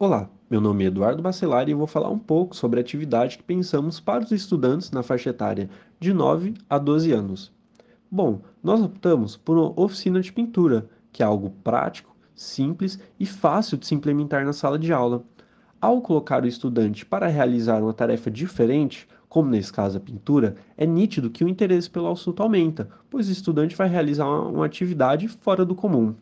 Olá, meu nome é Eduardo Bacelar e eu vou falar um pouco sobre a atividade que pensamos para os estudantes na faixa etária de 9 a 12 anos. Bom, nós optamos por uma oficina de pintura, que é algo prático, simples e fácil de se implementar na sala de aula. Ao colocar o estudante para realizar uma tarefa diferente, como nesse caso a pintura, é nítido que o interesse pelo assunto aumenta, pois o estudante vai realizar uma atividade fora do comum.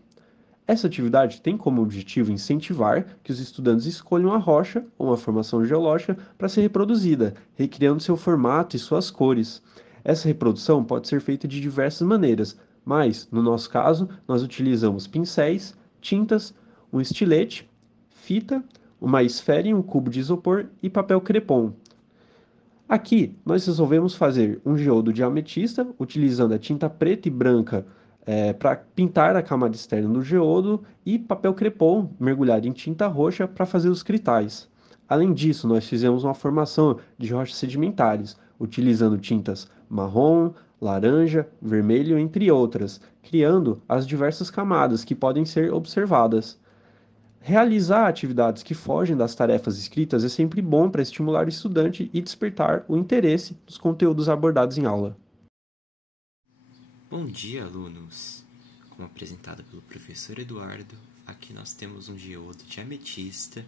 Essa atividade tem como objetivo incentivar que os estudantes escolham a rocha ou uma formação geológica para ser reproduzida, recriando seu formato e suas cores. Essa reprodução pode ser feita de diversas maneiras, mas, no nosso caso, nós utilizamos pincéis, tintas, um estilete, fita, uma esfera em um cubo de isopor e papel crepom. Aqui, nós resolvemos fazer um geodo de ametista, utilizando a tinta preta e branca para pintar a camada externa do geodo e papel crepom mergulhado em tinta roxa para fazer os cristais. Além disso, nós fizemos uma formação de rochas sedimentares, utilizando tintas marrom, laranja, vermelho, entre outras, criando as diversas camadas que podem ser observadas. Realizar atividades que fogem das tarefas escritas é sempre bom para estimular o estudante e despertar o interesse nos conteúdos abordados em aula. Bom dia, alunos! Como apresentado pelo professor Eduardo, aqui nós temos um geodo de ametista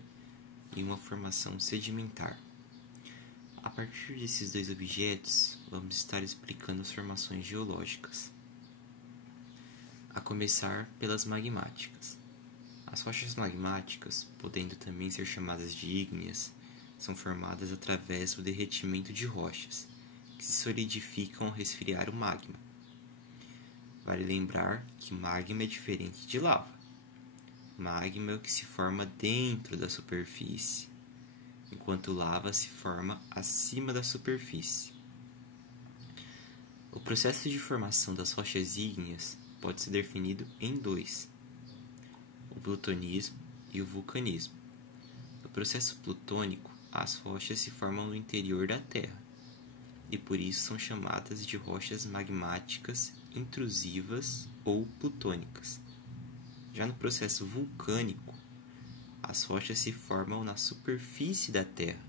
e uma formação sedimentar. A partir desses dois objetos, vamos estar explicando as formações geológicas. A começar pelas magmáticas. As rochas magmáticas, podendo também ser chamadas de ígneas, são formadas através do derretimento de rochas, que se solidificam ao resfriar o magma. Vale lembrar que magma é diferente de lava. Magma é o que se forma dentro da superfície, enquanto lava se forma acima da superfície. O processo de formação das rochas ígneas pode ser definido em dois: o plutonismo e o vulcanismo. No processo plutônico, as rochas se formam no interior da Terra, e por isso são chamadas de rochas magmáticas intrusivas ou plutônicas. Já no processo vulcânico, as rochas se formam na superfície da Terra.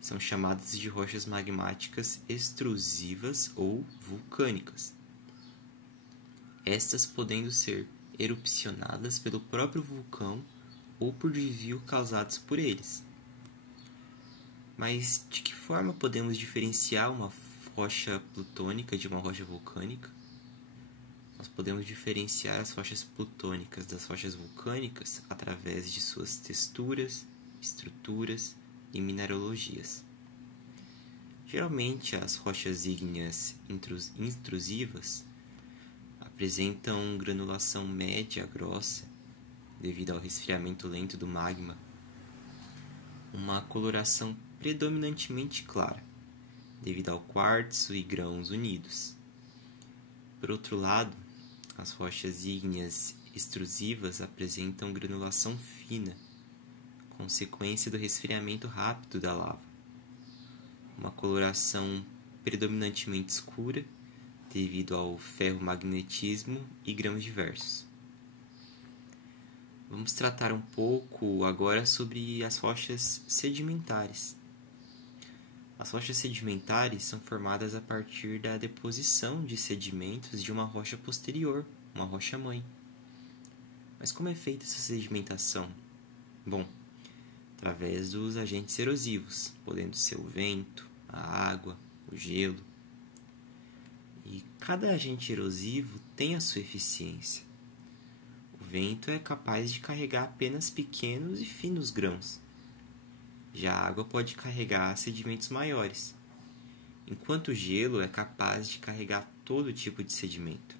São chamadas de rochas magmáticas extrusivas ou vulcânicas. Estas podendo ser erupcionadas pelo próprio vulcão ou por desvio causados por eles. Mas de que forma podemos diferenciar uma rocha plutônica de uma rocha vulcânica? Nós podemos diferenciar as rochas plutônicas das rochas vulcânicas através de suas texturas, estruturas e mineralogias. Geralmente, as rochas ígneas intrusivas apresentam granulação média grossa devido ao resfriamento lento do magma, uma coloração predominantemente clara, devido ao quartzo e grãos unidos. Por outro lado, as rochas ígneas extrusivas apresentam granulação fina, consequência do resfriamento rápido da lava, uma coloração predominantemente escura, devido ao ferromagnetismo e grãos diversos. Vamos tratar um pouco agora sobre as rochas sedimentares. As rochas sedimentares são formadas a partir da deposição de sedimentos de uma rocha posterior, uma rocha-mãe. Mas como é feita essa sedimentação? Bom, através dos agentes erosivos, podendo ser o vento, a água, o gelo. E cada agente erosivo tem a sua eficiência. O vento é capaz de carregar apenas pequenos e finos grãos. Já a água pode carregar sedimentos maiores, enquanto o gelo é capaz de carregar todo tipo de sedimento.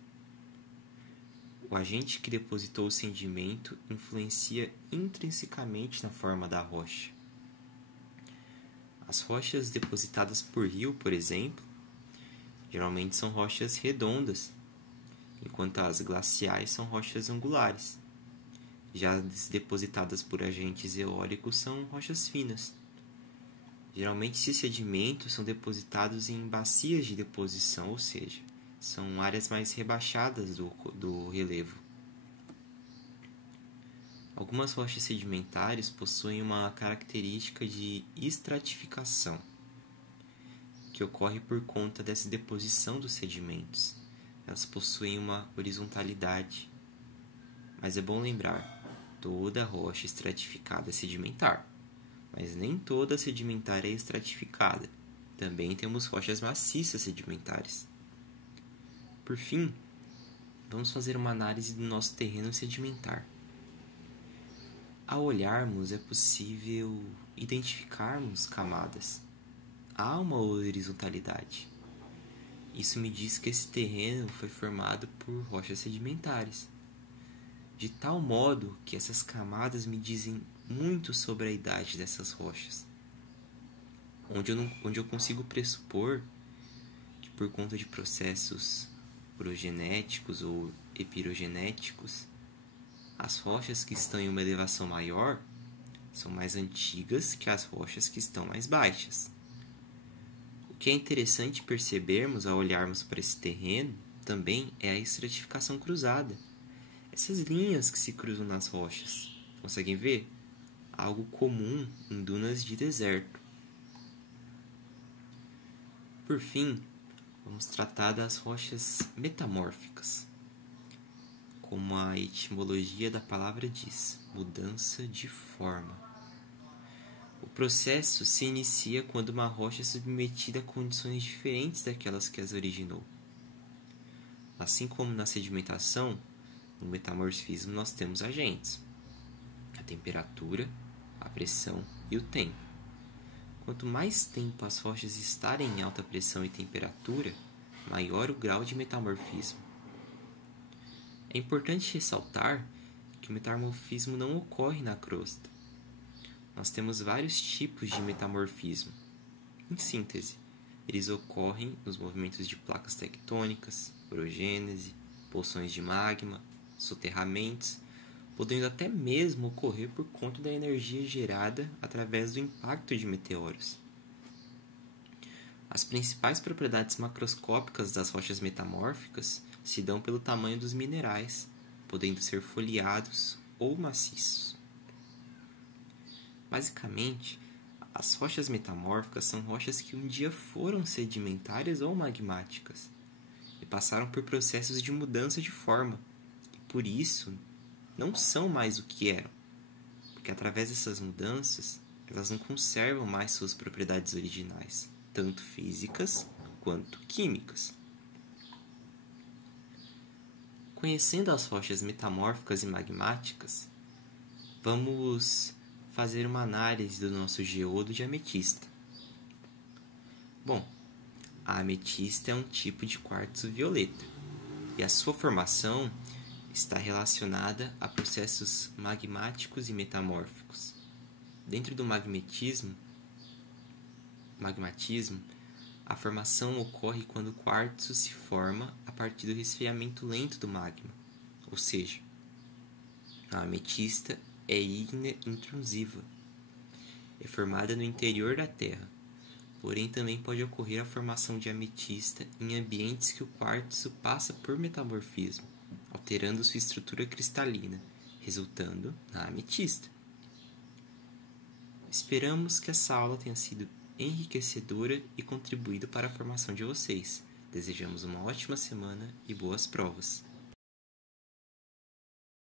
O agente que depositou o sedimento influencia intrinsecamente na forma da rocha. As rochas depositadas por rio, por exemplo, geralmente são rochas redondas, enquanto as glaciais são rochas angulares. Já as depositadas por agentes eólicos são rochas finas. Geralmente esses sedimentos são depositados em bacias de deposição, ou seja, são áreas mais rebaixadas do relevo. Algumas rochas sedimentares possuem uma característica de estratificação, que ocorre por conta dessa deposição dos sedimentos. Elas possuem uma horizontalidade. Mas é bom lembrar, toda rocha estratificada é sedimentar, mas nem toda sedimentar é estratificada. Também temos rochas maciças sedimentares. Por fim, vamos fazer uma análise do nosso terreno sedimentar. Ao olharmos, é possível identificarmos camadas. Há uma horizontalidade. Isso me diz que esse terreno foi formado por rochas sedimentares, de tal modo que essas camadas me dizem muito sobre a idade dessas rochas, onde eu consigo pressupor que, por conta de processos orogenéticos ou epirogenéticos, as rochas que estão em uma elevação maior são mais antigas que as rochas que estão mais baixas. O que é interessante percebermos ao olharmos para esse terreno também é a estratificação cruzada. Essas linhas que se cruzam nas rochas, conseguem ver? Algo comum em dunas de deserto. Por fim, vamos tratar das rochas metamórficas. Como a etimologia da palavra diz, mudança de forma. O processo se inicia quando uma rocha é submetida a condições diferentes daquelas que as originou. Assim como na sedimentação, no metamorfismo nós temos agentes: a temperatura, a pressão e o tempo. Quanto mais tempo as rochas estarem em alta pressão e temperatura, maior o grau de metamorfismo. É importante ressaltar que o metamorfismo não ocorre na crosta. Nós temos vários tipos de metamorfismo. Em síntese, eles ocorrem nos movimentos de placas tectônicas, orogênese, pulsões de magma, soterramentos, podendo até mesmo ocorrer por conta da energia gerada através do impacto de meteoros. As principais propriedades macroscópicas das rochas metamórficas se dão pelo tamanho dos minerais, podendo ser foliados ou maciços. Basicamente, as rochas metamórficas são rochas que um dia foram sedimentares ou magmáticas e passaram por processos de mudança de forma, e por isso não são mais o que eram, porque através dessas mudanças elas não conservam mais suas propriedades originais, tanto físicas quanto químicas. Conhecendo as rochas metamórficas e magmáticas, vamos fazer uma análise do nosso geodo de ametista. Bom, a ametista é um tipo de quartzo violeta e a sua formação está relacionada a processos magmáticos e metamórficos. Dentro do magmatismo, a formação ocorre quando o quartzo se forma a partir do resfriamento lento do magma, ou seja, a ametista é ígnea intrusiva. É formada no interior da Terra, porém também pode ocorrer a formação de ametista em ambientes que o quartzo passa por metamorfismo, alterando sua estrutura cristalina, resultando na ametista. Esperamos que essa aula tenha sido enriquecedora e contribuído para a formação de vocês. Desejamos uma ótima semana e boas provas.